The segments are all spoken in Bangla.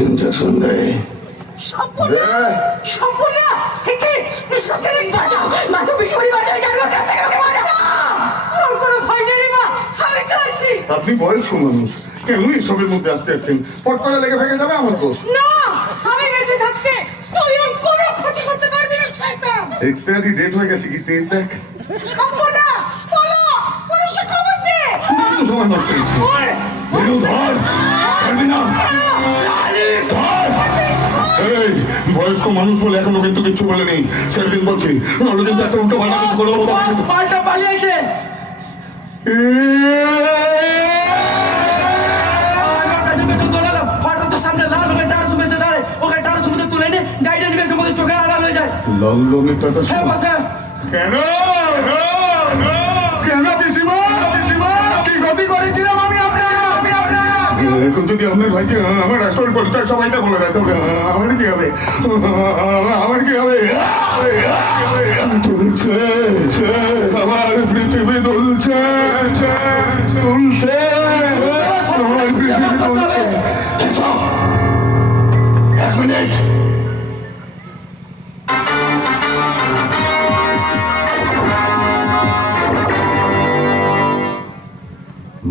ইঞ্জেকশন দে সম্পূর্ণ সম্পূর্ণ একে বিশ্বকে বাঁচাও বাঁচাও বিশ্বরি বাঁচাও কেন তোর কোনো ভয় নেই রে মা! আমি তো আছি! আপনি বয়স্ক মানুষ। কেন এসবের মধ্যে আসতে যাচ্ছেন। পট করে লেগে ফেকে যাবে আমার দোষ। না! আমি বেঁচে থাকতে তুই কোনো ক্ষতি করতে পারবি না শয়তান! এক্সপায়ারি ডেট হয়ে গেছে কি? তেজ দেখ। সময় নষ্ট করছি বেরো ধর ছাড়বি না বয়স্ক মানুষ বলে এখনও কিন্তু কিচ্ছু বলেনি সেদিন বলছি নাহলে কিন্তু একটা উল্টো পাল্টা কিছু করে। পাল্টা পালিয়েছে আপনার পেছন দোলালাম যদি আপনার ভাইকে আমার আসল পরিচয় সবাইটা বলে দেয় তবে আমার কি হবে? আমার কি হবে? দুলছে আমার পৃথিবী দুলছে। দুলছে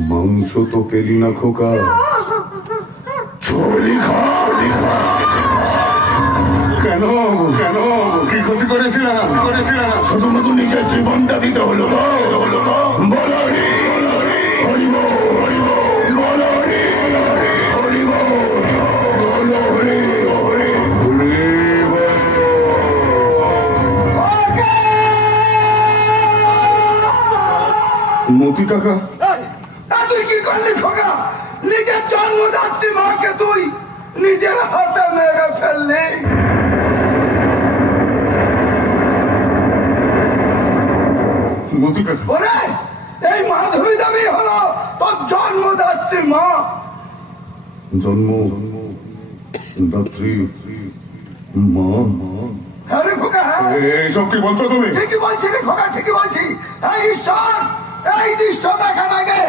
মাংস তো পেলি না খোকা। কেন? কেন? কি ক্ষতি করেছিলাম? করেছিলাম শুধুমাত্র নিজের জীবনটা দিতে হলো হলো বল। মতি কাকা। তুই কি করলি খোকা নিজের জন্মদাত্রী মাকে তুই নিজের হাতে মেরে ফেললি। ওরে এই মাধবী দেবী হলো তোর জন্মদাত্রী মা। জন্ম দাত্রী মা। হ্যাঁ রে খোকা হ্যাঁ। এইসব কি বলছো তুমি? ঠিকই বলছি রে খোকা ঠিকই বলছি। এই ঈশ্বর এই দৃশ্য দেখার আগে